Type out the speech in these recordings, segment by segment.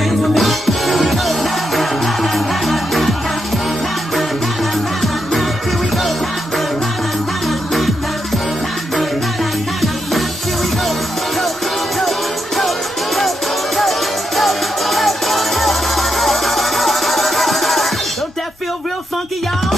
friends with me. Here we go. Here we go. Here we go. Go, go, go, go, go, go. Don't that feel real funky, y'all?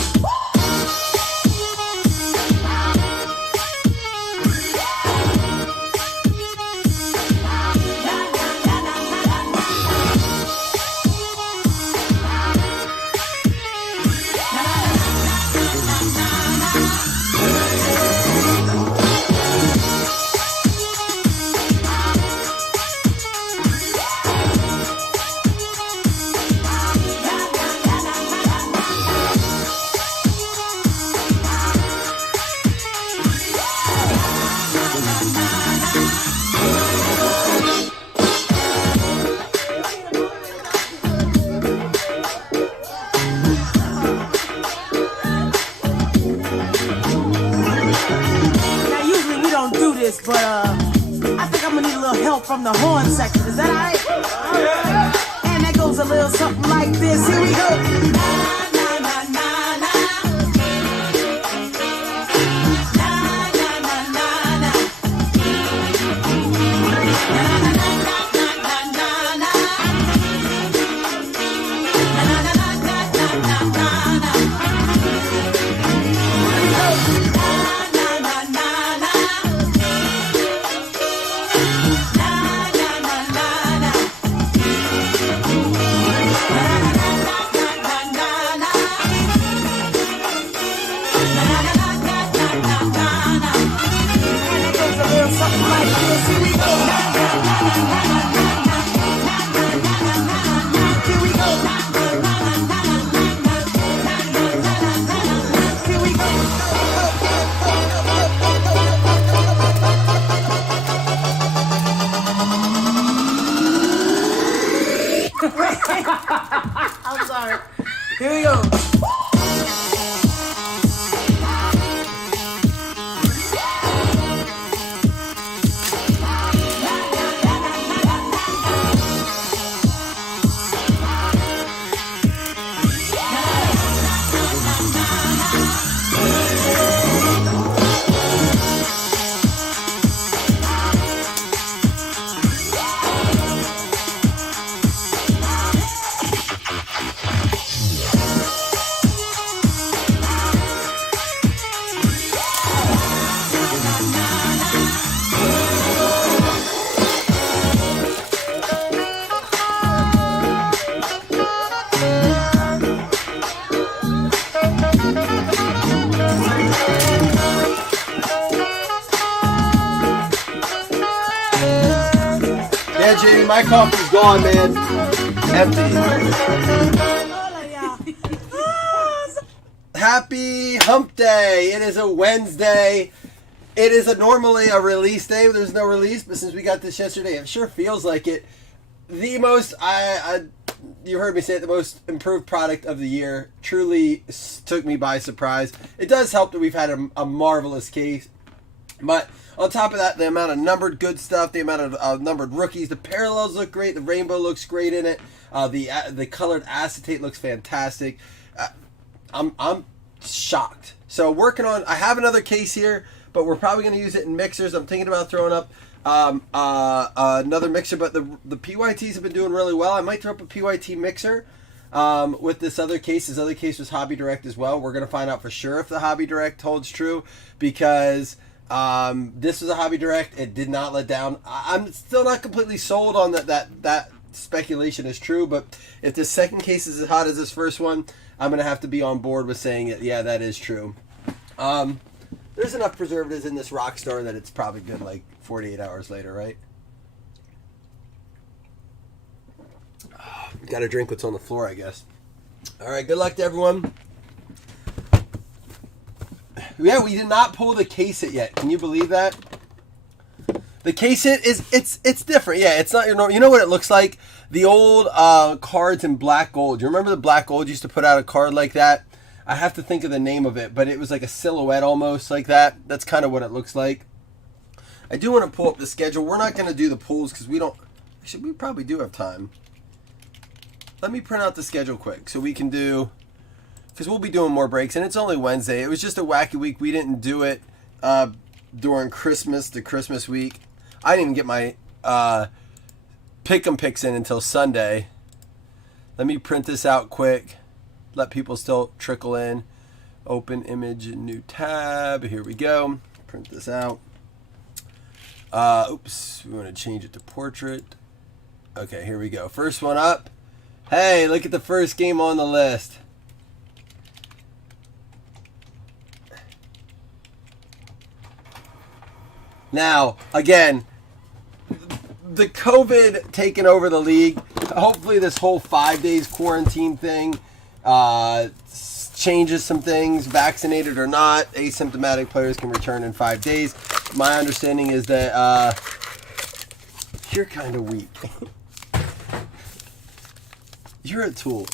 But I think I'm gonna need a little help from the horn section. Is that alright? And that goes a little something like this. Here we go. I'm sorry. Here we go. Yeah, Jamie, my coffee's gone, man. Empty. Happy Hump Day. It is a Wednesday. It is normally a release day. There's no release, but since we got this yesterday, it sure feels like it. The most, you heard me say it, the most improved product of the year. Truly took me by surprise. It does help that we've had a marvelous case. But on top of that, the amount of numbered good stuff, the amount of numbered rookies, the parallels look great, the rainbow looks great in it, the colored acetate looks fantastic. I'm shocked. So working on, I have another case here, but we're probably going to use it in mixers. I'm thinking about throwing up another mixer, but the PYTs have been doing really well. I might throw up a PYT mixer with this other case. This other case was Hobby Direct as well. We're going to find out for sure if the Hobby Direct holds true, because this was a Hobby Direct. It did not let down. I'm still not completely sold on that speculation is true, but if the second case is as hot as this first one, I'm going to have to be on board with saying that, yeah, that is true. There's enough preservatives in this Rockstar that it's probably good like 48 hours later, right? Got to drink what's on the floor, I guess. All right, good luck to everyone. Yeah, we did not pull the case it yet. Can you believe that? The case it is it's different. Yeah, it's not your normal. You know what it looks like? The old cards in black gold. You remember the black gold used to put out a card like that? I have to think of the name of it, but it was like a silhouette almost like that. That's kind of what it looks like. I do want to pull up the schedule. We're not going to do the pulls because we don't. Actually, we probably do have time. let me print out the schedule quick so we can do, because we'll be doing more breaks, and it's only Wednesday. It was just a wacky week. We didn't do it during Christmas, the Christmas week. I didn't even get my pick 'em picks in until Sunday. Let me print this out quick. Let people still trickle in. Open image, new tab. Here we go. Print this out. Oops, we want to change it to portrait. Okay, here we go. First one up. Hey, look at the first game on the list. Now, again, the COVID taking over the league. Hopefully this whole 5 days quarantine thing changes some things. Vaccinated or not, asymptomatic players can return in 5 days. My understanding is that you're kind of weak. You're a tool.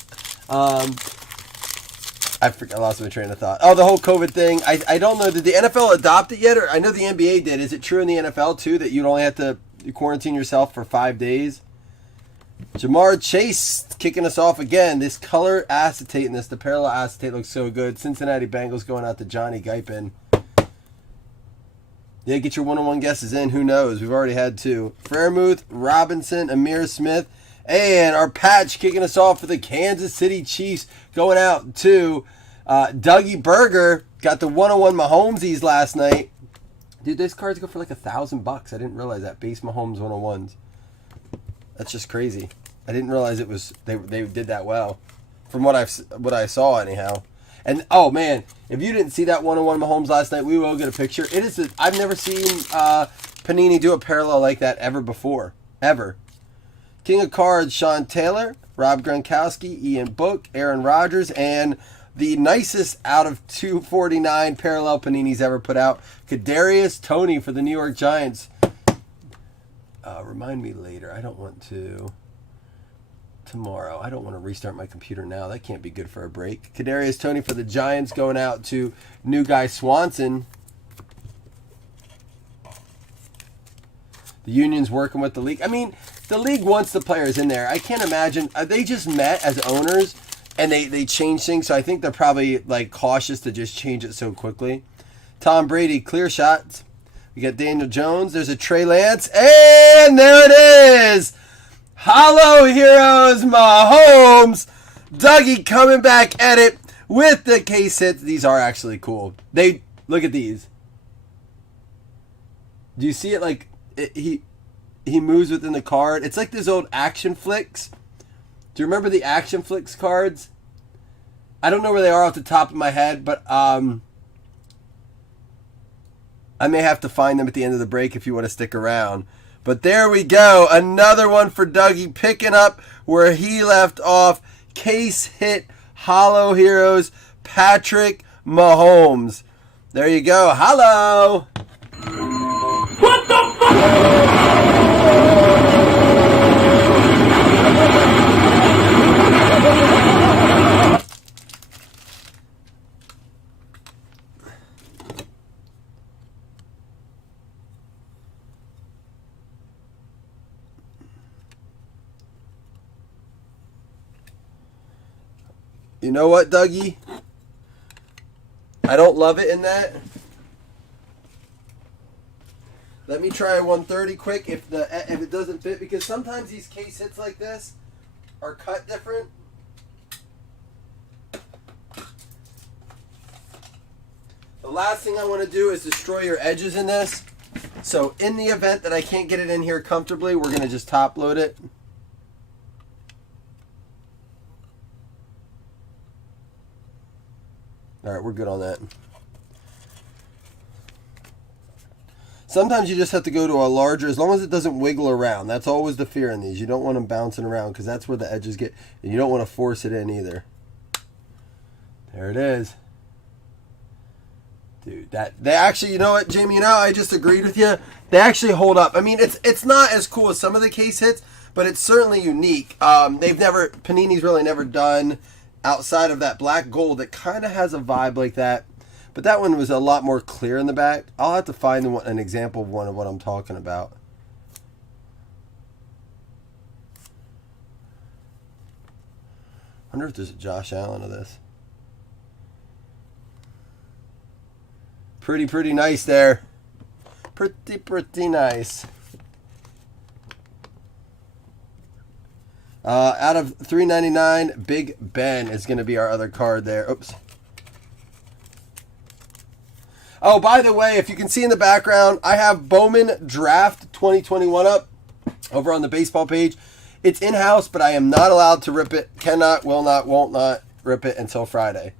I lost my train of thought. Oh, the whole COVID thing. I don't know. Did the NFL adopt it yet? Or I know the NBA did. Is it true in the NFL too that you'd only have to quarantine yourself for 5 days? Jamar Chase kicking us off again. This color acetate and the parallel acetate looks so good. Cincinnati Bengals going out to Johnny Guypin. Yeah, get your one-on-one guesses in. Who knows? We've already had 2. Fairmouth, Robinson, Amir Smith. And our patch kicking us off for the Kansas City Chiefs going out to Dougie Berger. Got the one-on-one Mahomesies last night. Dude, those cards go for like $1,000. I didn't realize that. Base Mahomes one-on-ones. That's just crazy. I didn't realize it was they did that well. From what I saw anyhow. And oh man, if you didn't see that one-on-one Mahomes last night, we will get a picture. It is I've never seen Panini do a parallel like that ever before. Ever. King of Cards, Sean Taylor, Rob Gronkowski, Ian Book, Aaron Rodgers, and the nicest out of 249 parallel Panini's ever put out, Kadarius Toney for the New York Giants. Remind me later. I don't want to. Tomorrow. I don't want to restart my computer now. That can't be good for a break. Kadarius Toney for the Giants going out to new guy Swanson. The union's working with the league. I mean, the league wants the players in there. I can't imagine. They just met as owners and they changed things. So I think they're probably like cautious to just change it so quickly. Tom Brady, clear shots. We got Daniel Jones. There's a Trey Lance. And there it is. Hollow Heroes Mahomes. Dougie coming back at it with the case hits. These are actually cool. Look at these. Do you see it? Like he moves within the card. It's like those old Action Flicks. Do you remember the Action Flicks cards? I don't know where they are off the top of my head, but I may have to find them at the end of the break if you want to stick around. But there we go. Another one for Dougie, picking up where he left off. Case hit Hollow Heroes Patrick Mahomes. There you go. Hello. What the fuck? You know what, Dougie? I don't love it in that. Let me try a 130 quick if it doesn't fit, because sometimes these case hits like this are cut different. The last thing I want to do is destroy your edges in this. So in the event that I can't get it in here comfortably, we're going to just top load it. All right, we're good on that. Sometimes you just have to go to a larger, as long as it doesn't wiggle around. That's always the fear in these. You don't want them bouncing around because that's where the edges get, and you don't want to force it in either. There it is. Dude, they actually, you know what, Jamie, I just agreed with you. They actually hold up. I mean, it's not as cool as some of the case hits, but it's certainly unique. Panini's really never done outside of that black gold that kind of has a vibe like that. But that one was a lot more clear in the back. I'll have to find an example of one of what I'm talking about. wonder if there's a Josh Allen of this. Pretty nice there. Pretty nice. Out of $3.99, Big Ben is going to be our other card there. Oops. Oh, by the way, if you can see in the background, I have Bowman Draft 2021 up over on the baseball page. It's in-house, but I am not allowed to rip it. Cannot, will not, won't not rip it until Friday.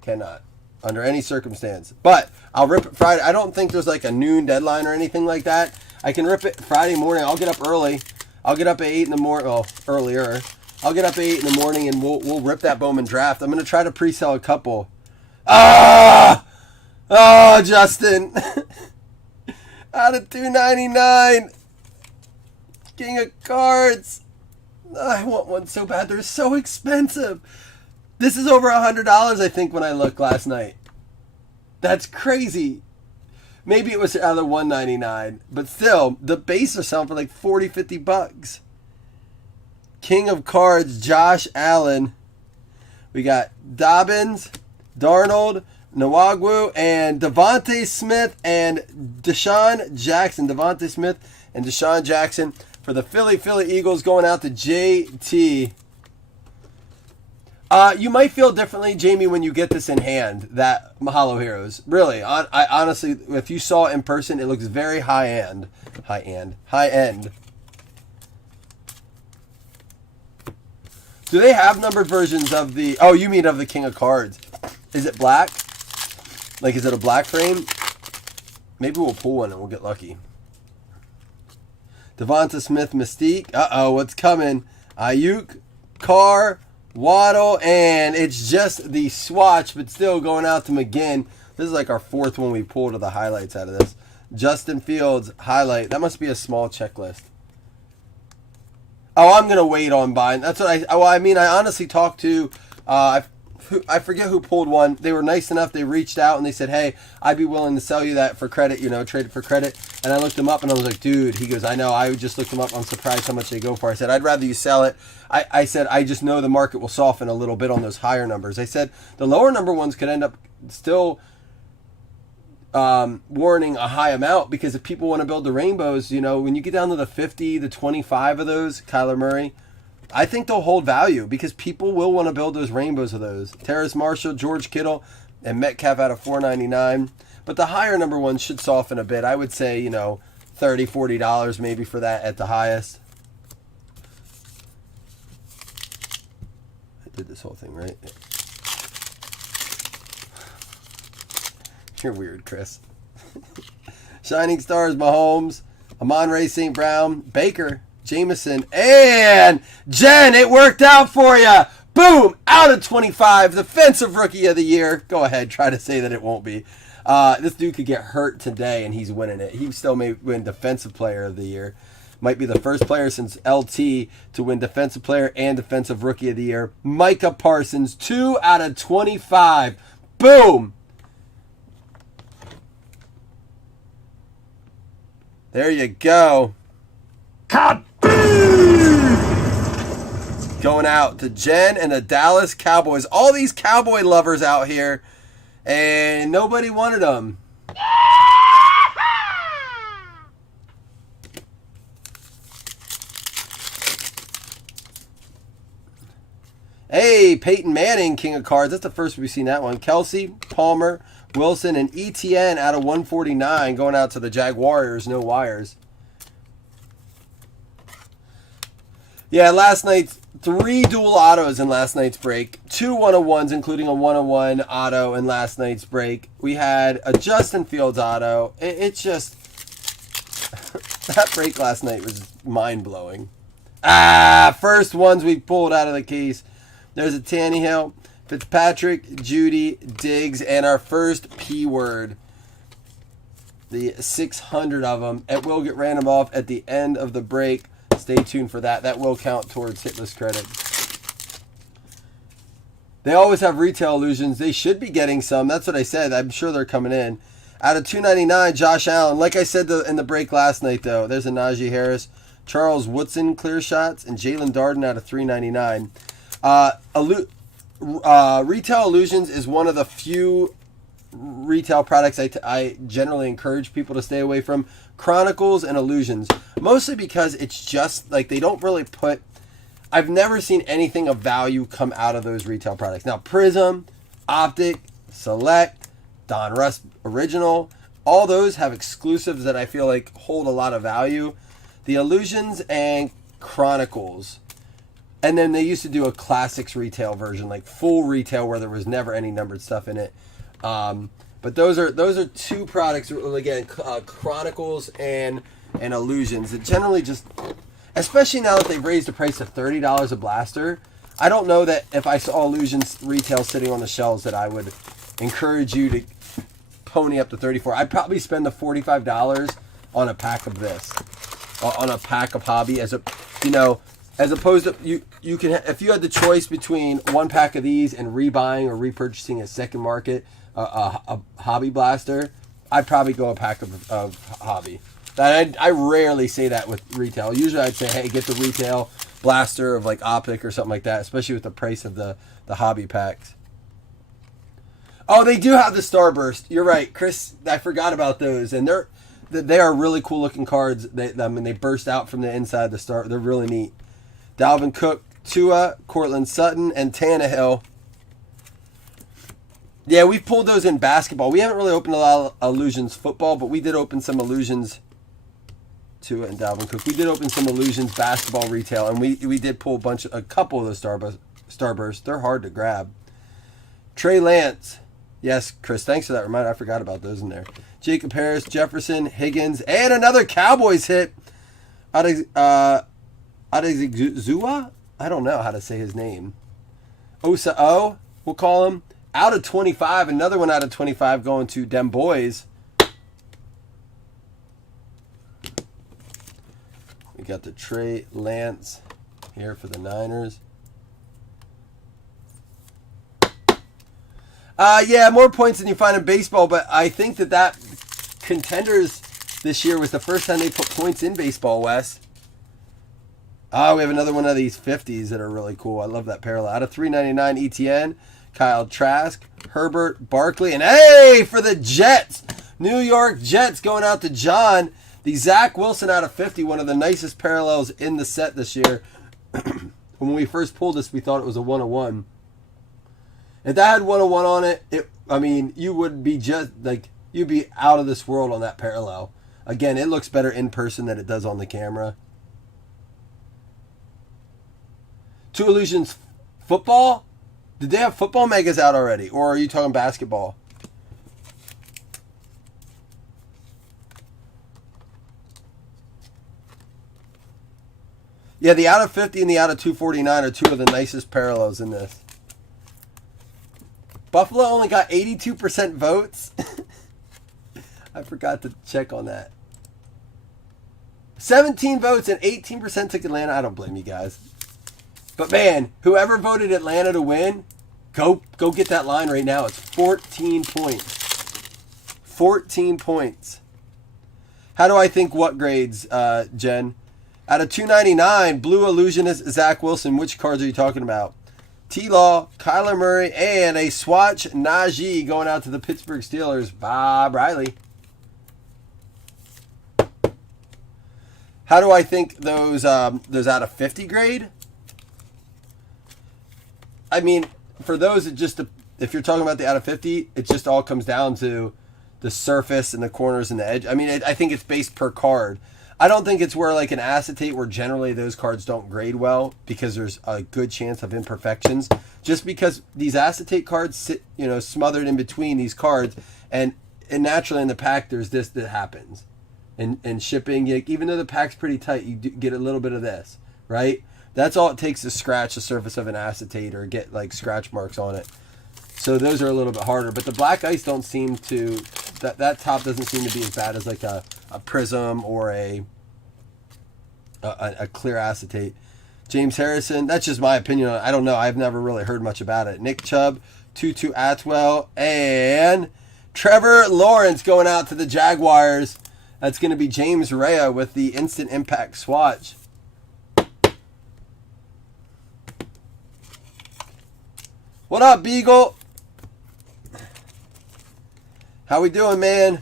Cannot. Under any circumstance. But I'll rip it Friday. I don't think there's like a noon deadline or anything like that. I can rip it Friday morning. I'll get up early. I'll get up at 8 in the morning. Well, earlier. I'll get up at 8 in the morning and we'll rip that Bowman Draft. I'm going to try to pre-sell a couple. Oh, Justin. Out of $2.99. King of Cards. I want one so bad. They're so expensive. This is over $100, I think, when I looked last night. That's crazy. Maybe it was out of $199, but still, the base are selling for like $40-50. King of Cards, Josh Allen. We got Dobbins, Darnold, Nwagwu, and Devontae Smith and Deshaun Jackson. Devontae Smith and Deshaun Jackson for the Philly Eagles, going out to JT. You might feel differently, Jamie, when you get this in hand, that Mahalo Heroes. Really, I honestly, if you saw it in person, it looks very high-end. High-end. Do they have numbered versions of the... Oh, you mean of the King of Cards. Is it black? Like, is it a black frame? Maybe we'll pull one and we'll get lucky. Devonta Smith, Mystique. Uh-oh, what's coming? Ayuk, Carr, Waddle, and it's just the swatch, but still going out to McGinn. This is like our fourth one we pulled of the highlights out of this. Justin Fields, highlight. That must be a small checklist. Oh, I'm going to wait on buying. That's what I honestly talked to, I forget who pulled one. They were nice enough. They reached out and they said, hey, I'd be willing to sell you that for credit, trade it for credit. And I looked them up and I was like, dude, he goes, I know. I just looked them up. I'm surprised how much they go for. I said, I'd rather you sell it. I said, I just know the market will soften a little bit on those higher numbers. I said, the lower number ones could end up still warranting a high amount, because if people want to build the rainbows, when you get down to the 50, the 25 of those, Kyler Murray, I think they'll hold value because people will want to build those rainbows of those. Terrace Marshall, George Kittle, and Metcalf out of $4.99. But the higher number ones should soften a bit. I would say, $30, $40 maybe for that at the highest. I did this whole thing, right? You're weird, Chris. Shining Stars, Mahomes, Amon-Ra St. Brown, Baker, Jameson, and Jen, it worked out for you. Boom! Out of 25, Defensive Rookie of the Year. Go ahead, try to say that it won't be. This dude could get hurt today and he's winning it. He still may win Defensive Player of the Year. Might be the first player since LT to win Defensive Player and Defensive Rookie of the Year. Micah Parsons, 2 out of 25. Boom! There you go. Going out to Jen and the Dallas Cowboys. All these Cowboy lovers out here, and nobody wanted them. Hey, Peyton Manning, King of Cards. That's the first we've seen that one. Kelsey, Palmer, Wilson, and ETN out of 149 going out to the Jaguars. No wires. Yeah, last night's 3 dual autos in last night's break. 2 101s, including a 101 auto in last night's break. We had a Justin Fields auto. It's just... that break last night was mind-blowing. First ones we pulled out of the case. There's a Tannehill, Fitzpatrick, Judy, Diggs, and our first P word. The 600 of them. It will get random off at the end of the break. Stay tuned for that. That will count towards hitless credit. They always have retail illusions. They should be getting some. That's what I said. I'm sure they're coming in. Out of $2.99, Josh Allen. Like I said in the break last night, though, there's a Najee Harris, Charles Woodson clear shots, and Jalen Darden out of $3.99. Retail Illusions is one of the few retail products I generally encourage people to stay away from. Chronicles and Illusions, mostly because it's just like they don't really put. I've never seen anything of value come out of those retail products. Now Prism, Optic, Select, Don Russ Original, all those have exclusives that I feel like hold a lot of value. The Illusions and Chronicles, and then they used to do a classics retail version, like full retail where there was never any numbered stuff in it. But those are two products again, Chronicles and Illusions. It generally just, especially now that they've raised the price to $30 a blaster, I don't know that if I saw Illusions retail sitting on the shelves that I would encourage you to pony up to $34. I'd probably spend the $45 on a pack of this, on a pack of Hobby, as opposed to you can, if you had the choice between one pack of these and rebuying or repurchasing a second market a Hobby blaster, I'd probably go a pack of Hobby. I rarely say that with retail. Usually I'd say, hey, get the retail blaster of like Optic or something like that, especially with the price of the Hobby packs. Oh, they do have the Starburst. You're right, Chris. I forgot about those, and they are really cool looking cards. They burst out from the inside of the star. They're really neat. Dalvin Cook, Tua, Cortland Sutton, and Tannehill. Yeah, we've pulled those in basketball. We haven't really opened a lot of Illusions football, but we did open some Illusions. Tua and Dalvin Cook. We did open some Illusions basketball retail, and we did pull a couple of those Starbursts. They're hard to grab. Trey Lance. Yes, Chris, thanks for that reminder. I forgot about those in there. Jacob Harris, Jefferson, Higgins, and another Cowboys hit. Adezua? I don't know how to say his name. Osao, we'll call him. Out of 25, another one out of 25 going to Dem Boys. We got the Trey Lance here for the Niners. Yeah, more points than you find in baseball, but I think that Contenders this year was the first time they put points in baseball, Wes. We have another one of these 50s that are really cool. I love that parallel. Out of 399, ETN, Kyle Trask, Herbert, Barkley, and hey, for the Jets, New York Jets going out to John. The Zach Wilson out of 50, one of the nicest parallels in the set this year. When we first pulled this, we thought it was a 101. If that had 101 on it, you would be just like, you'd be out of this world on that parallel. Again, it looks better in person than it does on the camera. Two Illusions football? Did they have football megas out already? Or are you talking basketball? Yeah, the out of 50 and the out of 249 are two of the nicest parallels in this. Buffalo only got 82% votes. I forgot to check on that. 17 votes and 18% took Atlanta. I don't blame you guys. But man, whoever voted Atlanta to win, go get that line right now. It's 14 points. 14 points. How do I think what grades, Jen? Out of 299, Blue Illusionist Zach Wilson. Which cards are you talking about? T-Law, Kyler Murray, and a swatch Najee going out to the Pittsburgh Steelers, Bob Riley. How do I think those out of 50 grade? I mean, for those, if you're talking about the out of 50, it just all comes down to the surface and the corners and the edge. I mean, I think it's based per card. I don't think it's where like an acetate where generally those cards don't grade well because there's a good chance of imperfections. Just because these acetate cards sit, smothered in between these cards, and naturally in the pack there's this that happens. And shipping, even though the pack's pretty tight, you do get a little bit of this, right? That's all it takes to scratch the surface of an acetate or get like scratch marks on it. So those are a little bit harder, but the black ice don't seem to, that top doesn't seem to be as bad as like a Prism or a clear acetate. James Harrison, that's just my opinion on it. I don't know. I've never really heard much about it. Nick Chubb, Tutu Atwell, and Trevor Lawrence going out to the Jaguars. That's going to be James Rea with the Instant Impact swatch. What up, Beagle? How we doing, man?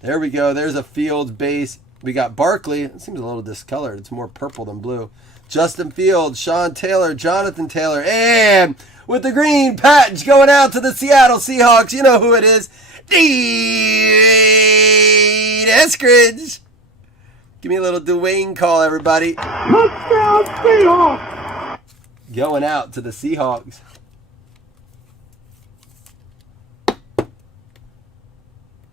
There we go. There's a Fields base. We got Barkley. It seems a little discolored. It's more purple than blue. Justin Fields, Sean Taylor, Jonathan Taylor, and with the green patch going out to the Seattle Seahawks. You know who it is. Dean Eskridge. Give me a little Dwayne call, everybody. Touchdown Seahawks! Going out to the Seahawks.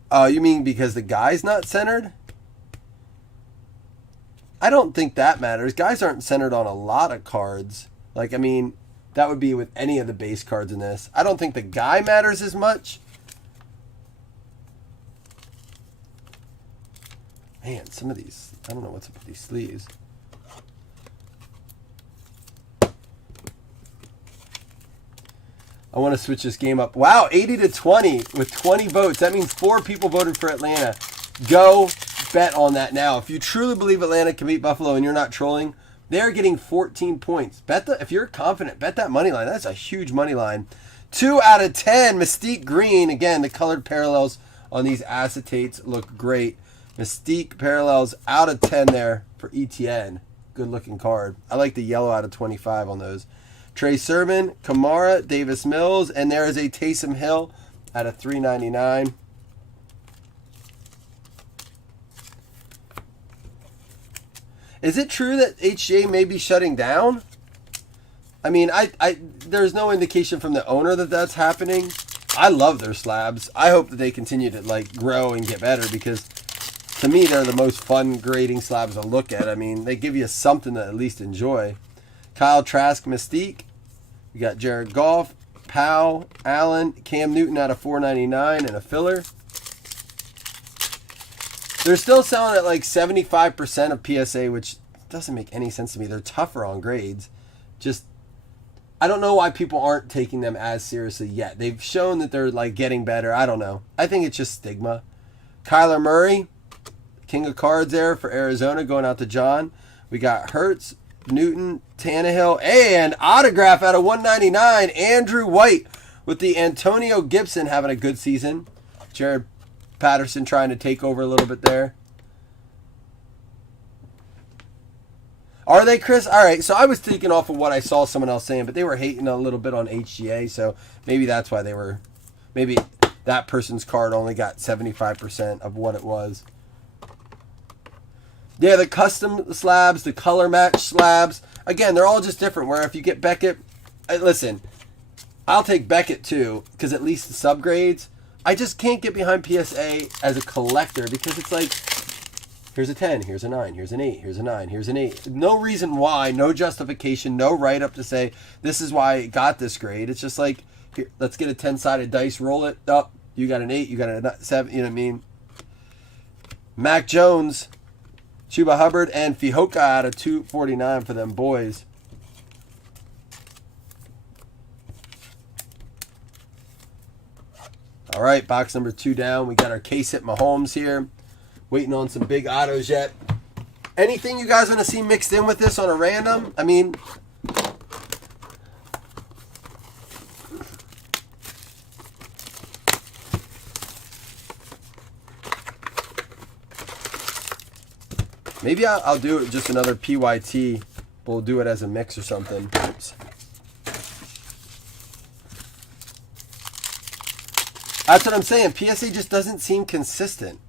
Oh, you mean because the guy's not centered? I don't think that matters. Guys aren't centered on a lot of cards. Like, I mean, that would be with any of the base cards in this. I don't think the guy matters as much. Man, some of these, I don't know what's up with these sleeves. I want to switch this game up. Wow, 80-20 with 20 votes. That means 4 people voted for Atlanta. Go bet on that now. If you truly believe Atlanta can beat Buffalo and you're not trolling, they're getting 14 points. If you're confident, bet that money line. That's a huge money line. 2 out of 10. Mystique Green. Again, the colored parallels on these acetates look great. Mystique parallels out of 10 there for ETN. Good looking card. I like the yellow out of 25 on those. Trey Sermon, Kamara, Davis Mills, and there is a Taysom Hill out of $3.99. Is it true that HJ may be shutting down? I mean, there's no indication from the owner that that's happening. I love their slabs. I hope that they continue to like grow and get better because to me they're the most fun grading slabs to look at. I mean, they give you something to at least enjoy. Kyle Trask, Mystique. We got Jared Goff, Powell, Allen, Cam Newton out of $4.99 and a filler. They're still selling at like 75% of PSA, which doesn't make any sense to me. They're tougher on grades. Just, I don't know why people aren't taking them as seriously yet. They've shown that they're like getting better. I don't know. I think it's just stigma. Kyler Murray, King of Cards there for Arizona, going out to John. We got Hurts, Newton, Tannehill, and autograph out of $199, Andrew White with the Antonio Gibson having a good season. Jared Patterson trying to take over a little bit there. Are they, Chris? All right, so I was taking off of what I saw someone else saying, but they were hating a little bit on HGA, so maybe that's why they were, maybe that person's card only got 75% of what it was. Yeah, the custom slabs, the color match slabs. Again, they're all just different. Where if you get Beckett, listen, I'll take Beckett too, because at least the subgrades. I just can't get behind PSA as a collector because it's like, here's a 10, here's a 9, here's an 8, here's a 9, here's an 8. No reason why, no justification, no write-up to say, this is why it got this grade. It's just like, here, let's get a 10-sided dice, roll it up. You got an 8, you got a 7, you know what I mean? Mac Jones, Chuba Hubbard, and Fihoko out of $2.49 for them boys. All right, box number 2 down. We got our case hit Mahomes here. Waiting on some big autos yet. Anything you guys want to see mixed in with this on a random? I mean, maybe I'll do it just another PYT. We'll do it as a mix or something. Oops. That's what I'm saying. PSA just doesn't seem consistent.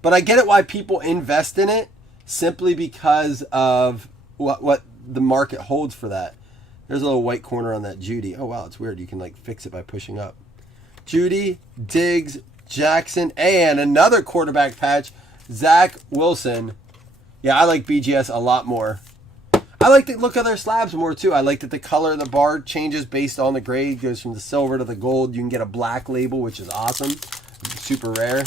But I get it why people invest in it simply because of what the market holds for that. There's a little white corner on that Judy. Oh, wow, it's weird. You can like fix it by pushing up. Judy, Diggs, Jackson, and another quarterback patch, Zach Wilson. Yeah, I like BGS a lot more. I like the look of their slabs more too. I like that the color of the bar changes based on the grade. Goes from the silver to the gold. You can get a black label, which is awesome. Super rare.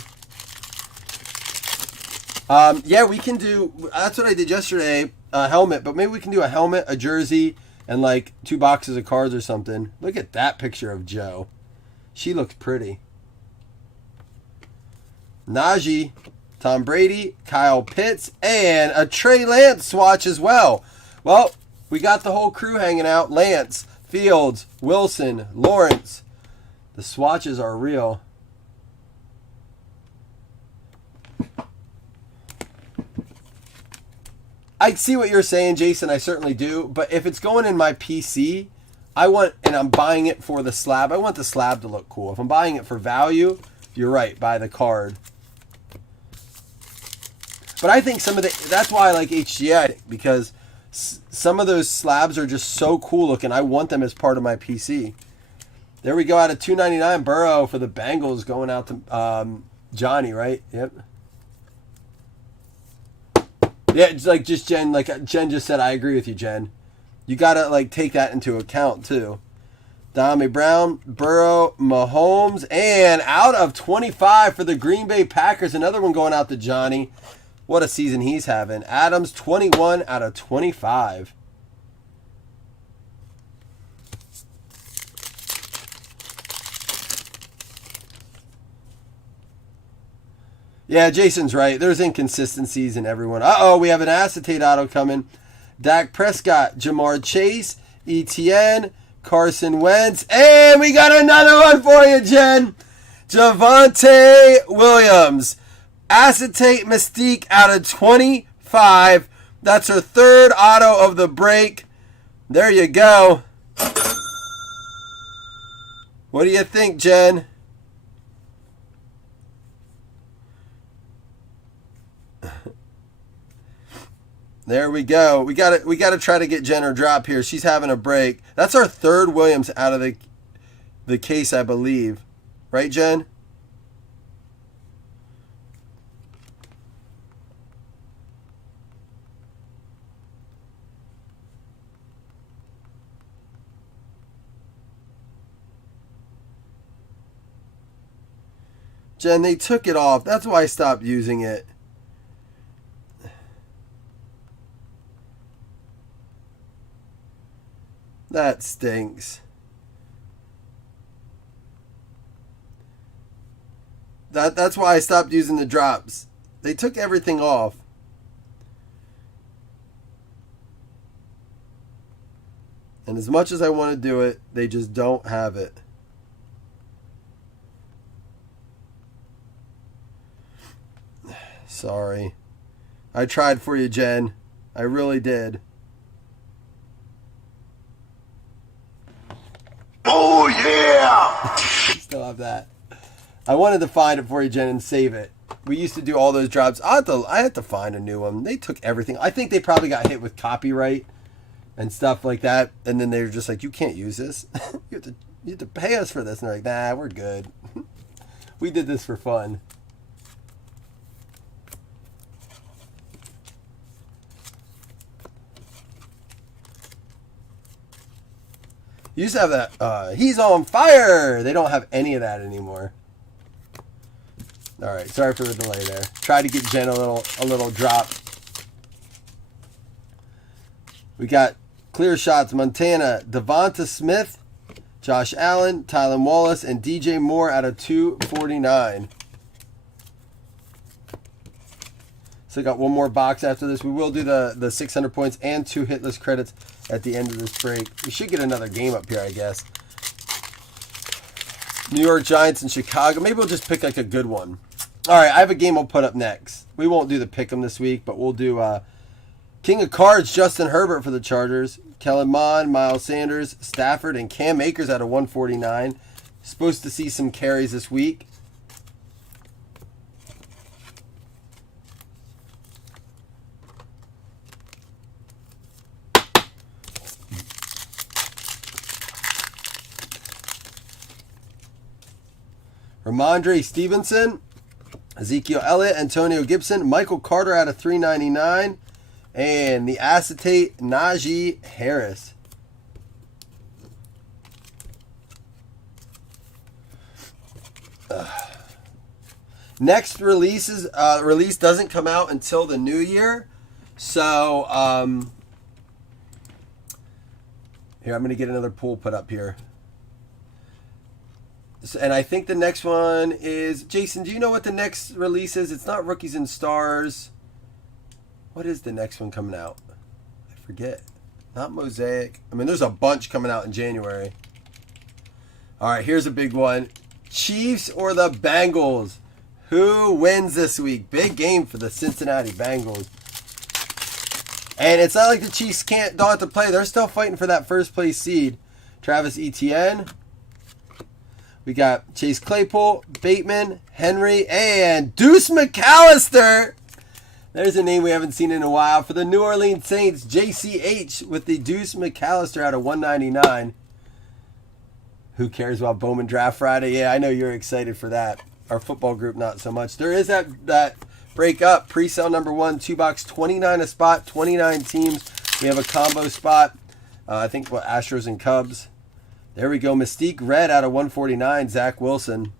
Yeah, we can do, that's what I did yesterday, a helmet, but maybe we can do a helmet, a jersey, and like 2 boxes of cards or something. Look at that picture of Joe. She looks pretty. Najee, Tom Brady, Kyle Pitts, and a Trey Lance swatch as well. Well, we got the whole crew hanging out. Lance, Fields, Wilson, Lawrence. The swatches are real. I see what you're saying, Jason. I certainly do. But if it's going in my PC, and I'm buying it for the slab, I want the slab to look cool. If I'm buying it for value, you're right, buy the card. But I think that's why I like HGA, because some of those slabs are just so cool looking. I want them as part of my PC. There we go, out of $2.99, Burrow for the Bengals going out to Johnny, right? Yep. Yeah, it's like just Jen, like Jen just said, I agree with you, Jen. You gotta like take that into account too. Dami Brown, Burrow, Mahomes, and out of 25 for the Green Bay Packers. Another one going out to Johnny. What a season he's having. Adams, 21 out of 25. Yeah, Jason's right. There's inconsistencies in everyone. Uh-oh, we have an acetate auto coming. Dak Prescott, Jamar Chase, ETN, Carson Wentz, and we got another one for you, Jen. Javonte Williams. Acetate Mystique out of 25. That's her third auto of the break. There you go. What do you think, Jen? There we go. We got to try to get Jen her drop here. She's having a break. That's our third Williams out of the case, I believe. Right, Jen? Jen, they took it off. That's why I stopped using it. That stinks. That's why I stopped using the drops. They took everything off. And as much as I want to do it, they just don't have it. Sorry. I tried for you, Jen. I really did. Oh, yeah! Still have that. I wanted to find it for you, Jen, and save it. We used to do all those drops. I had to find a new one. They took everything. I think they probably got hit with copyright and stuff like that. And then they were just like, you can't use this. you have to pay us for this. And they're like, nah, we're good. We did this for fun. You used to have that, he's on fire. They don't have any of that anymore. All right, sorry for the delay there. Try to get Jen a little drop. We got clear shots, Montana, Devonta Smith, Josh Allen, Tylen Wallace, and DJ Moore out of 249. So I got one more box after this. We will do the 600 points and 2 hitless credits at the end of this break. We should get another game up here, I guess. New York Giants and Chicago. Maybe we'll just pick like a good one. All right, I have a game I'll put up next. We won't do the pick'em this week, but we'll do King of Cards, Justin Herbert for the Chargers, Kellen Mond, Miles Sanders, Stafford, and Cam Akers out of 149. Supposed to see some carries this week. Ramondre Stevenson, Ezekiel Elliott, Antonio Gibson, Michael Carter out of 399, and the acetate Najee Harris. Next release doesn't come out until the new year, so here I'm going to get another pool put up here. And I think the next one is... Jason, do you know what the next release is? It's not Rookies and Stars. What is the next one coming out? I forget. Not Mosaic. I mean, there's a bunch coming out in January. All right, here's a big one. Chiefs or the Bengals? Who wins this week? Big game for the Cincinnati Bengals. And it's not like the Chiefs don't have to play. They're still fighting for that first place seed. Travis Etienne. We got Chase Claypool, Bateman, Henry, and Deuce McAllister. There's a name we haven't seen in a while for the New Orleans Saints. JCH with the Deuce McAllister out of 199. Who cares about Bowman Draft Friday? Yeah, I know you're excited for that. Our football group, not so much. There is that break up. Pre-sale number 1, 2-box, 29 a spot, 29 teams. We have a combo spot. I think what Astros and Cubs. There we go. Mystique Red out of 149. Zach Wilson.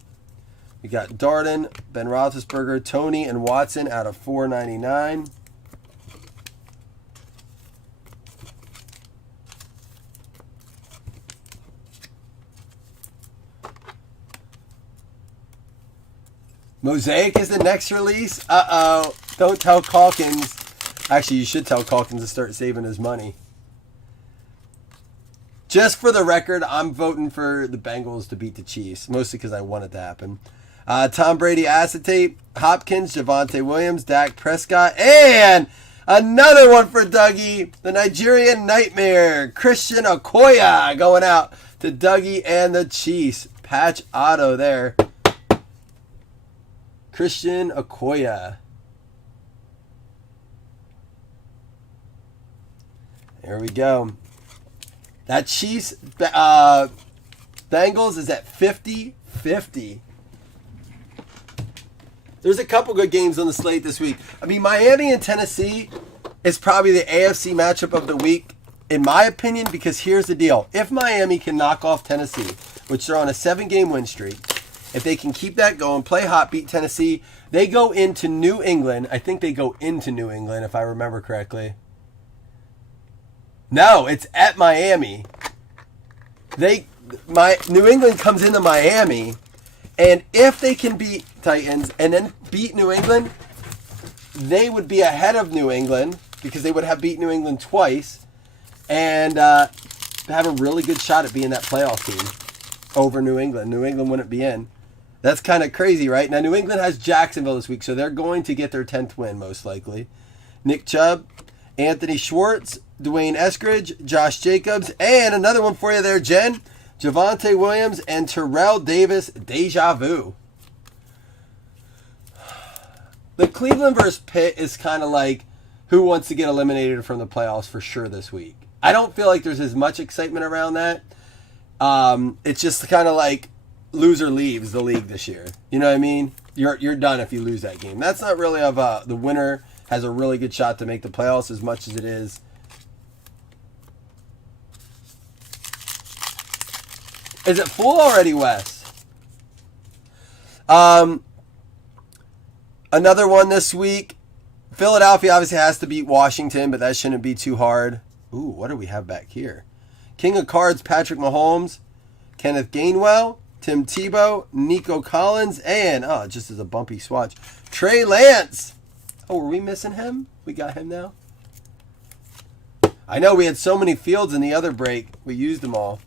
We got Darden, Ben Roethlisberger, Tony, and Watson out of 499. Mosaic is the next release. Uh-oh. Don't tell Calkins. Actually, you should tell Calkins to start saving his money. Just for the record, I'm voting for the Bengals to beat the Chiefs, mostly because I want it to happen. Tom Brady acetate, Hopkins, Javonte Williams, Dak Prescott, and another one for Dougie, the Nigerian Nightmare, Christian Okoye, going out to Dougie and the Chiefs. Patch auto there. Christian Okoye. There we go. That Chiefs Bengals is at 50-50. There's a couple good games on the slate this week. I mean, Miami and Tennessee is probably the AFC matchup of the week, in my opinion, because here's the deal. If Miami can knock off Tennessee, which they're on a 7-game win streak, if they can keep that going, play hot, beat Tennessee, they go into New England. I think they go into New England, if I remember correctly. No, it's at Miami. New England comes into Miami, and if they can beat Titans and then beat New England, they would be ahead of New England because they would have beat New England twice and have a really good shot at being that playoff team over New England. New England wouldn't be in. That's kind of crazy, right? Now, New England has Jacksonville this week, so they're going to get their 10th win, most likely. Nick Chubb, Anthony Schwartz, Dwayne Eskridge, Josh Jacobs, and another one for you there, Jen. Javonte Williams and Terrell Davis, deja vu. The Cleveland versus Pitt is kind of like who wants to get eliminated from the playoffs for sure this week. I don't feel like there's as much excitement around that. It's just kind of like loser leaves the league this year. You know what I mean? You're done if you lose that game. That's not really of the winner has a really good shot to make the playoffs as much as it is. Is it full already, Wes? Another one this week. Philadelphia obviously has to beat Washington, but that shouldn't be too hard. Ooh, what do we have back here? King of Cards, Patrick Mahomes, Kenneth Gainwell, Tim Tebow, Nico Collins, and, just as a bumpy swatch, Trey Lance. Oh, were we missing him? We got him now? I know we had so many fields in the other break. We used them all.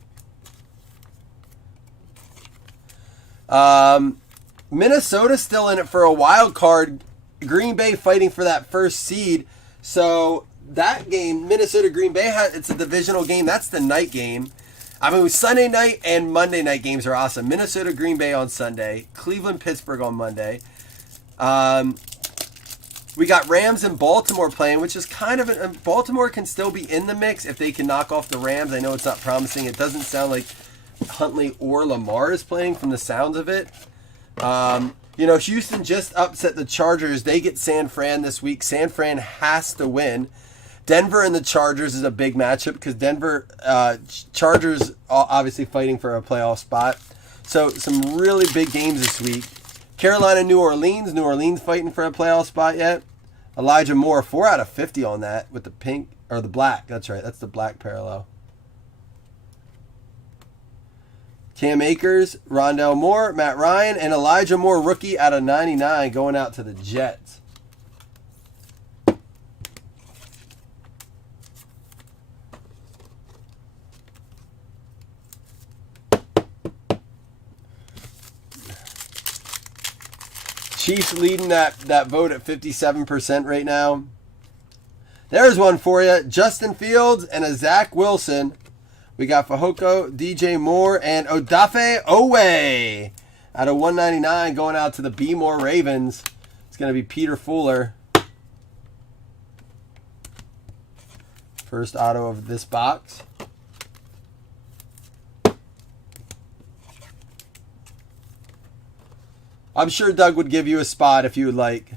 Minnesota's still in it for a wild card. Green Bay fighting for that first seed. So that game, Minnesota-Green Bay, it's a divisional game. That's the night game. I mean, Sunday night and Monday night games are awesome. Minnesota-Green Bay on Sunday. Cleveland-Pittsburgh on Monday. We got Rams and Baltimore playing, which is kind of... Baltimore can still be in the mix if they can knock off the Rams. I know it's not promising. It doesn't sound like Huntley or Lamar is playing from the sounds of it. Houston just upset the Chargers. They get San Fran this week. San Fran has to win. Denver and the Chargers is a big matchup because Denver Chargers obviously fighting for a playoff spot. So some really big games this week. Carolina, New Orleans. New Orleans fighting for a playoff spot yet. Elijah Moore, 4 out of 50 on that with the pink, or the black. That's right. That's the black parallel. Cam Akers, Rondell Moore, Matt Ryan, and Elijah Moore, rookie out of 99, going out to the Jets. Chiefs leading that vote at 57% right now. There's one for you. Justin Fields and a Zach Wilson. We got Fahoko, DJ Moore, and Odafe Owe out of 199 going out to the B Moore Ravens. It's going to be Peter Fuller. First auto of this box. I'm sure Doug would give you a spot if you would like.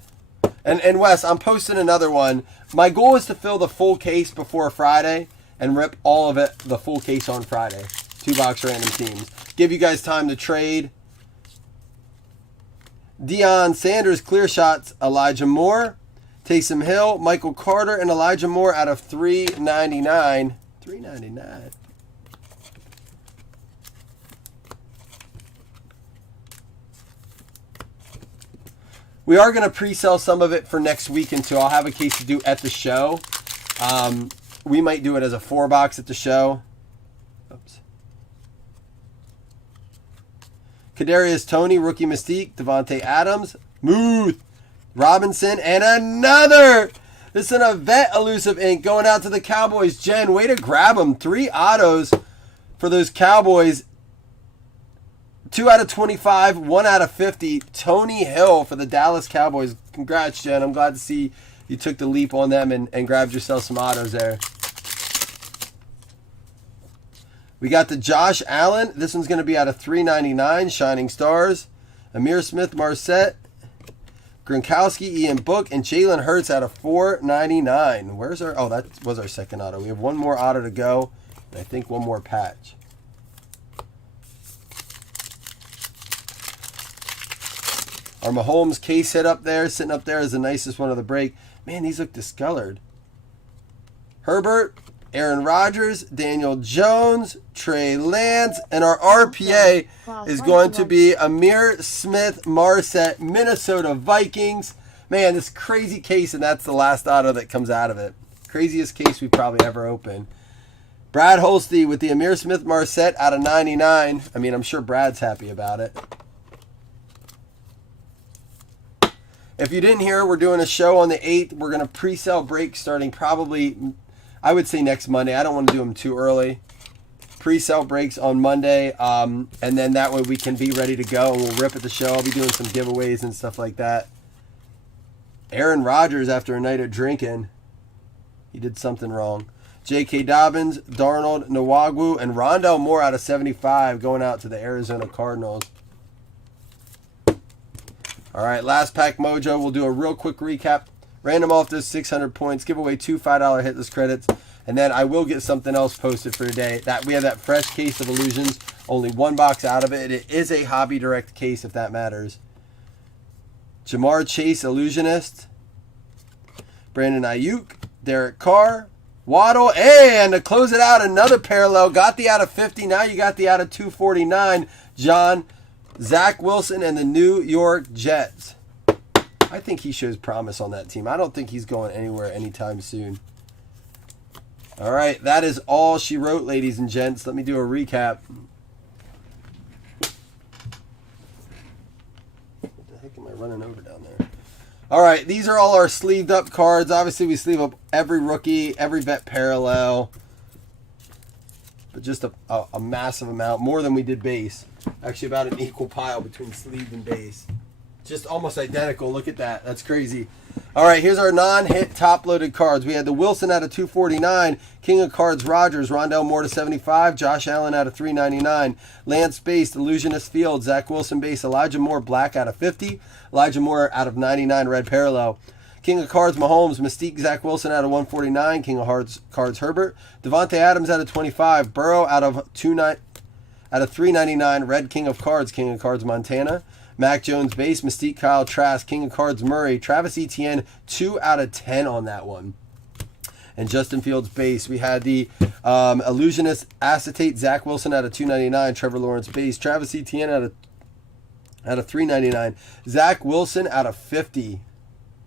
And Wes, I'm posting another one. My goal is to fill the full case before Friday and rip all of it, the full case on Friday. 2-box random teams. Give you guys time to trade. Deion Sanders, clear shots, Elijah Moore. Taysom Hill, Michael Carter, and Elijah Moore out of 399. 399. We are going to pre-sell some of it for next weekend, too. I'll have a case to do at the show. We might do it as a 4-box at the show. Oops. Kadarius Toney, rookie Mystique. Devontae Adams. Muth. Robinson. And another. This is a vet elusive ink going out to the Cowboys. Jen, way to grab them. 3 autos for those Cowboys. 2 out of 25, 1 out of 50. Tony Hill for the Dallas Cowboys. Congrats, Jen. I'm glad to see you took the leap on them and grabbed yourself some autos there. We got the Josh Allen. This one's going to be out of 399. Shining Stars. Amir Smith-Marset. Gronkowski, Ian Book, and Jalen Hurts out of 499. Where's our... Oh, that was our second auto. We have one more auto to go. And I think one more patch. Our Mahomes case hit up there, sitting up there as the nicest one of the break. Man, these look discolored. Herbert, Aaron Rodgers, Daniel Jones, Trey Lance, and our RPA is going to be Amir Smith-Marset, Minnesota Vikings. Man, this crazy case, and that's the last auto that comes out of it. Craziest case we probably ever opened. Brad Holste with the Amir Smith-Marset out of 99. I mean, I'm sure Brad's happy about it. If you didn't hear, we're doing a show on the 8th. We're going to pre-sell breaks starting probably, I would say next Monday. I don't want to do them too early. Pre-sell breaks on Monday, and then that way we can be ready to go. And we'll rip at the show. I'll be doing some giveaways and stuff like that. Aaron Rodgers, after a night of drinking, he did something wrong. J.K. Dobbins, Darnold, Nwagwu, and Rondell Moore out of 75 going out to the Arizona Cardinals. All right, last pack mojo. We'll do a real quick recap. Random off those 600 points. Give away 2 $5 hitless credits. And then I will get something else posted for today. We have that fresh case of Illusions. Only 1 box out of it. It is a Hobby Direct case, if that matters. Jamar Chase, Illusionist. Brandon Ayuk. Derek Carr. Waddle. And to close it out, another parallel. Got the out of 50. Now you got the out of 249. John Zach Wilson and the New York Jets. I think he shows promise on that team. I don't think he's going anywhere anytime soon. All right, that is all she wrote, ladies and gents. Let me do a recap. What the heck am I running over down there? All right, these are all our sleeved up cards. Obviously, we sleeve up every rookie, every vet parallel. But just a massive amount, more than we did base. Actually, about an equal pile between sleeve and base. Just almost identical. Look at that. That's crazy. All right, here's our non-hit top-loaded cards. We had the Wilson out of 249, King of Cards Rodgers, Rondell Moore to 75, Josh Allen out of 399, Lance base, Illusionist Field, Zach Wilson base, Elijah Moore black out of 50, Elijah Moore out of 99 red parallel. King of Cards Mahomes, Mystique Zach Wilson out of 149, King of Cards Herbert, Devontae Adams out of 25, Burrow out of 399, red King of Cards Montana, Mac Jones base, Mystique Kyle Trask, King of Cards Murray, Travis Etienne 2 out of 10 on that one. and Justin Fields base. We had the Illusionist Acetate, Zach Wilson out of 299, Trevor Lawrence base, Travis Etienne out of 399, Zach Wilson out of 50.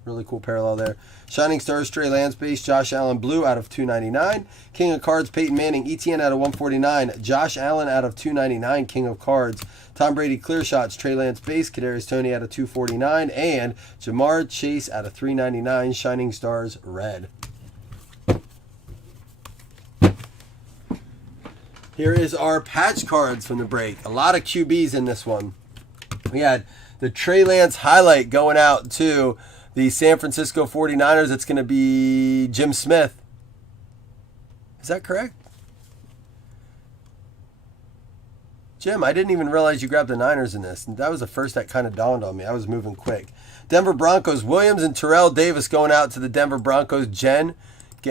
Really cool parallel there. Shining Stars, Trey Lance base, Josh Allen blue out of 299. King of Cards, Peyton Manning, ETN out of 149. Josh Allen out of 299, King of Cards. Tom Brady clear shots, Trey Lance base, Kadarius Toney out of 249. And Jamar Chase out of 399, Shining Stars red. Here is our patch cards from the break. A lot of QBs in this one. We had the Trey Lance highlight going out to the San Francisco 49ers. It's going to be Jim Smith. Is that correct? Jim, I didn't even realize you grabbed the Niners in this. That was the first that kind of dawned on me. I was moving quick. Denver Broncos, Williams and Terrell Davis going out to the Denver Broncos. Jen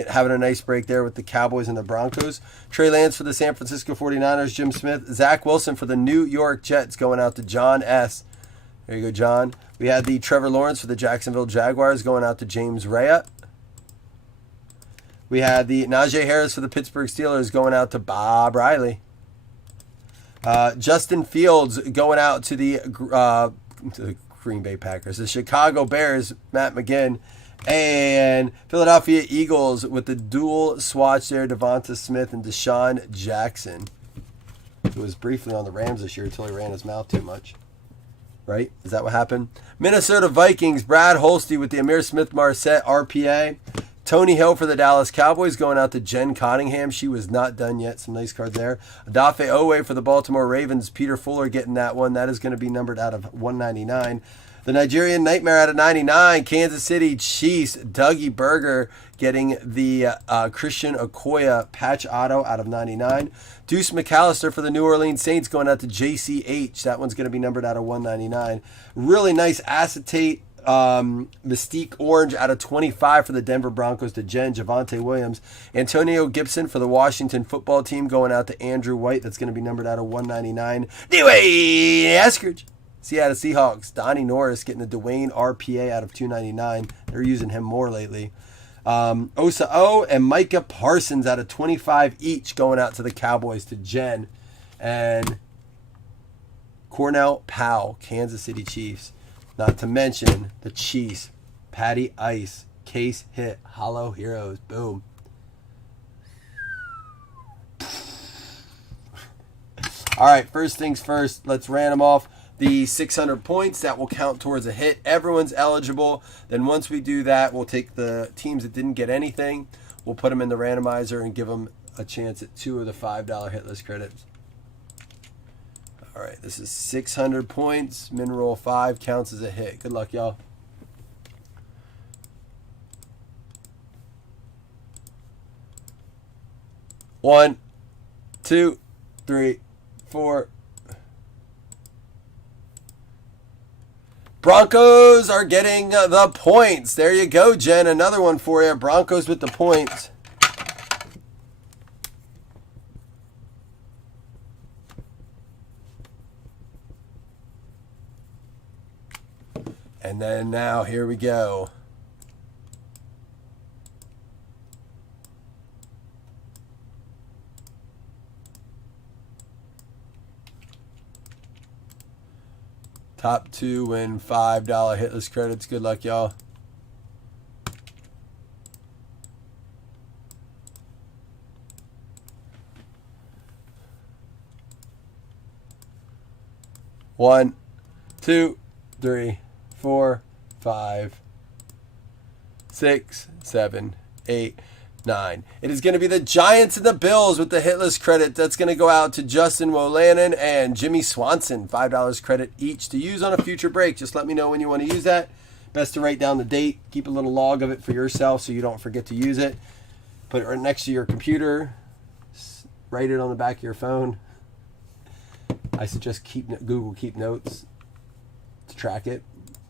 having a nice break there with the Cowboys and the Broncos. Trey Lance for the San Francisco 49ers. Jim Smith. Zach Wilson for the New York Jets going out to John S. There you go, John. We had the Trevor Lawrence for the Jacksonville Jaguars going out to James Rea. We had the Najee Harris for the Pittsburgh Steelers going out to Bob Riley. Justin Fields going out to the Green Bay Packers. The Chicago Bears, Matt McGinn. And Philadelphia Eagles with the dual swatch there, Devonta Smith and Deshaun Jackson, who was briefly on the Rams this year until he ran his mouth too much. Right? Is that what happened? Minnesota Vikings, Brad Holsty with the Amir Smith-Marset RPA. Tony Hill for the Dallas Cowboys going out to Jen Cottingham. She was not done yet. Some nice cards there. Adafe Owe for the Baltimore Ravens. Peter Fuller getting that one. That is going to be numbered out of 199. The Nigerian Nightmare out of 99. Kansas City Chiefs. Dougie Berger getting the Christian Okoye patch auto out of 99. Deuce McAllister for the New Orleans Saints going out to JCH. That one's going to be numbered out of 199. Really nice acetate Mystique Orange out of 25 for the Denver Broncos to Javonte Williams. Antonio Gibson for the Washington football team going out to Andrew White. That's going to be numbered out of 199. Dwayne Eskridge, Seattle Seahawks. Donnie Norris getting the Dwayne RPA out of 299. They're using him more lately. Osa O and Micah Parsons out of 25 each going out to the Cowboys to Jen. And Cornell Powell, Kansas City Chiefs. Not to mention the Chiefs, Patty Ice, Case Hit, Hollow Heroes. Boom. All right, first things first, let's random off the 600 points. That will count towards a hit. Everyone's eligible. Then once we do that, we'll take the teams that didn't get anything. We'll put them in the randomizer and give them a chance at 2 of the $5 hit list credits. All right, this is 600 points. Min roll 5 counts as a hit. Good luck, y'all. One, two, three, four. Broncos are getting the points. There you go, Jen. Another one for you. Broncos with the points. And then now, here we go. Top 2 win $5 hitless credits. Good luck, y'all. One, two, three, 4, 5, 6, 7, 8, 9. It is going to be the Giants and the Bills with the hitless credit. That's going to go out to Justin Wolanin and Jimmy Swanson. $5 credit each to use on a future break. Just let me know when you want to use that. Best to write down the date. Keep a little log of it for yourself so you don't forget to use it. Put it right next to your computer. Write it on the back of your phone. I suggest Google Keep Notes to track it.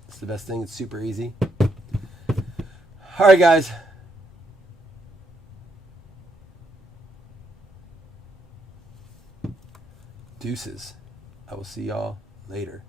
It's the best thing. It's super easy. All right, guys. Deuces. I will see y'all later.